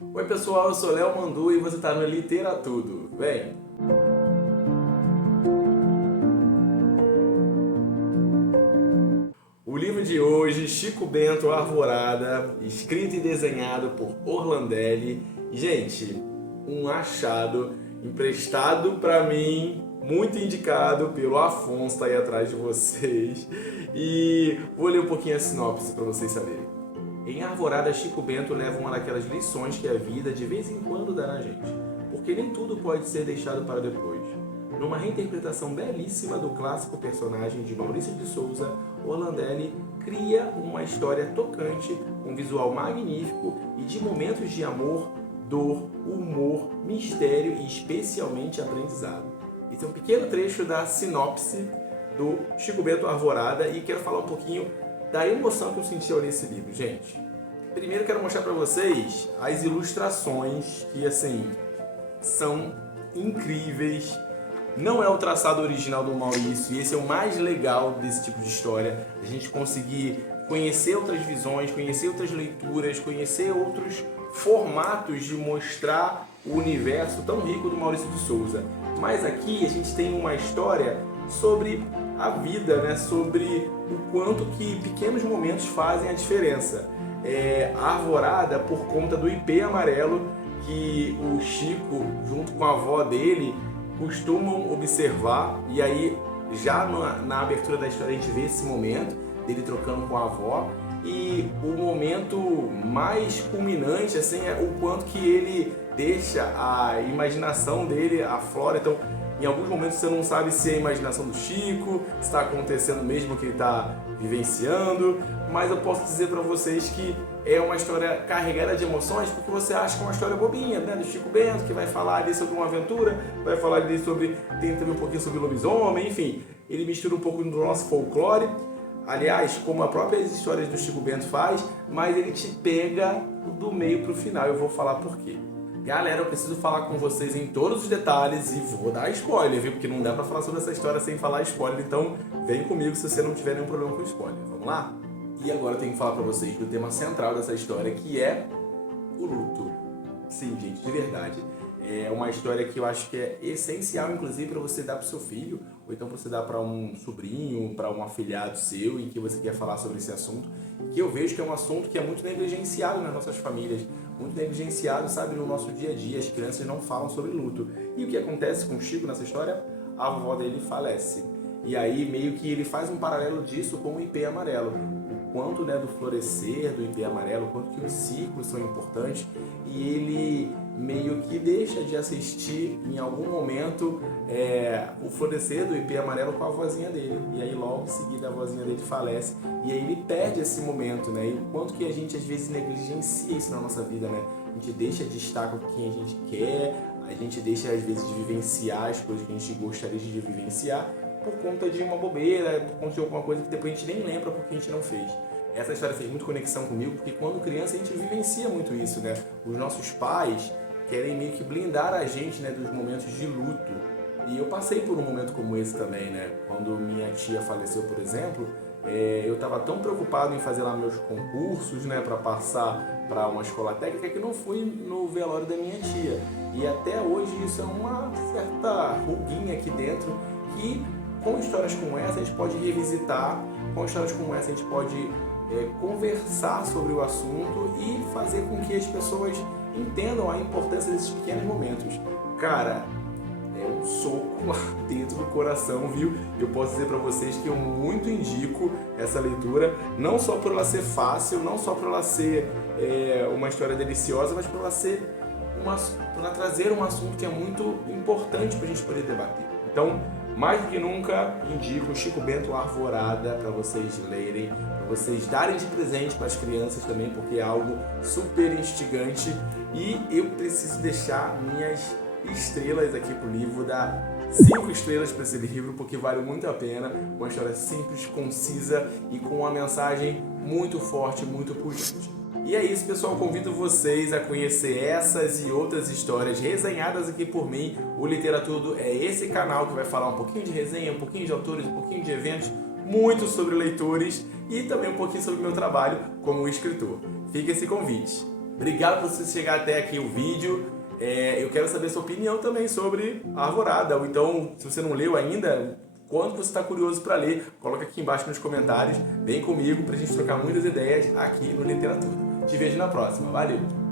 Oi pessoal, eu sou Léo Mandu e você está no Literatudo. Vem! O livro de hoje, Chico Bento Arvorada, escrito e desenhado por Orlandelli. Gente, um achado emprestado para mim, muito indicado pelo Afonso, tá aí atrás de vocês. E vou ler um pouquinho a sinopse para vocês saberem. Em Arvorada, Chico Bento leva uma daquelas lições que a vida de vez em quando dá na gente, porque nem tudo pode ser deixado para depois. Numa reinterpretação belíssima do clássico personagem de Maurício de Souza, Orlandelli cria uma história tocante, com visual magnífico e de momentos de amor, dor, humor, mistério e especialmente aprendizado. Esse é um pequeno trecho da sinopse do Chico Bento Arvorada e quero falar um pouquinho da emoção que eu senti ao ler esse livro, gente. Primeiro quero mostrar para vocês as ilustrações que, assim, são incríveis. Não é o traçado original do Maurício e esse é o mais legal desse tipo de história. A gente conseguir conhecer outras visões, conhecer outras leituras, conhecer outros formatos de mostrar o universo tão rico do Maurício de Souza. Mas aqui a gente tem uma história sobre a vida, né? Sobre o quanto que pequenos momentos fazem a diferença. A Arvorada, por conta do ipê amarelo que o Chico, junto com a avó dele, costumam observar, e aí já na abertura da história a gente vê esse momento dele trocando com a avó, e o momento mais culminante assim, é o quanto que ele deixa a imaginação dele aflora. Então, em alguns momentos você não sabe se é a imaginação do Chico, se está acontecendo mesmo o que ele está vivenciando, mas eu posso dizer para vocês que é uma história carregada de emoções, porque você acha que é uma história bobinha, né, do Chico Bento, que vai falar ali sobre uma aventura, vai falar ali sobre, tem também um pouquinho sobre lobisomem, enfim, ele mistura um pouco do nosso folclore, aliás, como as próprias histórias do Chico Bento faz, mas ele te pega do meio para o final, eu vou falar por quê. Galera, eu preciso falar com vocês em todos os detalhes e vou dar spoiler, viu? Porque não dá pra falar sobre essa história sem falar spoiler, então vem comigo se você não tiver nenhum problema com spoiler. Vamos lá? E agora eu tenho que falar pra vocês do tema central dessa história, que é o luto. Sim, gente, de verdade. É uma história que eu acho que é essencial, inclusive, para você dar pro seu filho, ou então para você dar para um sobrinho, para um afilhado seu, em que você quer falar sobre esse assunto, que eu vejo que é um assunto que é muito negligenciado nas nossas famílias, muito negligenciado, sabe, no nosso dia a dia. As crianças não falam sobre luto. E o que acontece com o Chico nessa história? A avó dele falece. E aí meio que ele faz um paralelo disso com o ipê amarelo. O quanto, né, do florescer do ipê amarelo, o quanto que os ciclos são importantes. E ele meio que deixa de assistir em algum momento o florescer do ipê amarelo com a vozinha dele. E aí logo em seguida a vozinha dele falece. E aí ele perde esse momento, né? E o quanto que a gente às vezes negligencia isso na nossa vida, né? A gente deixa de estar com quem a gente quer, a gente deixa às vezes de vivenciar as coisas que a gente gostaria de vivenciar por conta de uma bobeira, por conta de alguma coisa que depois a gente nem lembra porque a gente não fez. Essa história fez muito conexão comigo, porque quando criança a gente vivencia muito isso, né? Os nossos pais querem meio que blindar a gente, né, dos momentos de luto. E eu passei por um momento como esse também, né? Quando minha tia faleceu, por exemplo, eu estava tão preocupado em fazer lá meus concursos, né, para passar para uma escola técnica, que não fui no velório da minha tia. E até hoje isso é uma certa ruguinha aqui dentro, que com histórias como essa a gente pode revisitar, com histórias como essa a gente pode conversar sobre o assunto e fazer com que as pessoas entendam a importância desses pequenos momentos. Cara, é um soco lá dentro do coração, viu? Eu posso dizer pra vocês que eu muito indico essa leitura, não só por ela ser fácil, não só por ela ser uma história deliciosa, mas por ela ser por ela trazer um assunto que é muito importante pra gente poder debater. Então, mais do que nunca, indico Chico Bento Arvorada para vocês lerem, para vocês darem de presente para as crianças também, porque é algo super instigante. E eu preciso deixar minhas estrelas aqui pro livro, dar 5 estrelas para esse livro, porque vale muito a pena. Uma história simples, concisa e com uma mensagem muito forte, muito pujante. E é isso, pessoal, convido vocês a conhecer essas e outras histórias resenhadas aqui por mim. O Literatudo é esse canal que vai falar um pouquinho de resenha, um pouquinho de autores, um pouquinho de eventos, muito sobre leitores e também um pouquinho sobre o meu trabalho como escritor. Fica esse convite. Obrigado por você chegar até aqui o vídeo. Eu quero saber sua opinião também sobre a Arvorada. Ou então, se você não leu ainda, quanto você está curioso para ler, coloca aqui embaixo nos comentários. Vem comigo para a gente trocar muitas ideias aqui no Literatura. Te vejo na próxima. Valeu!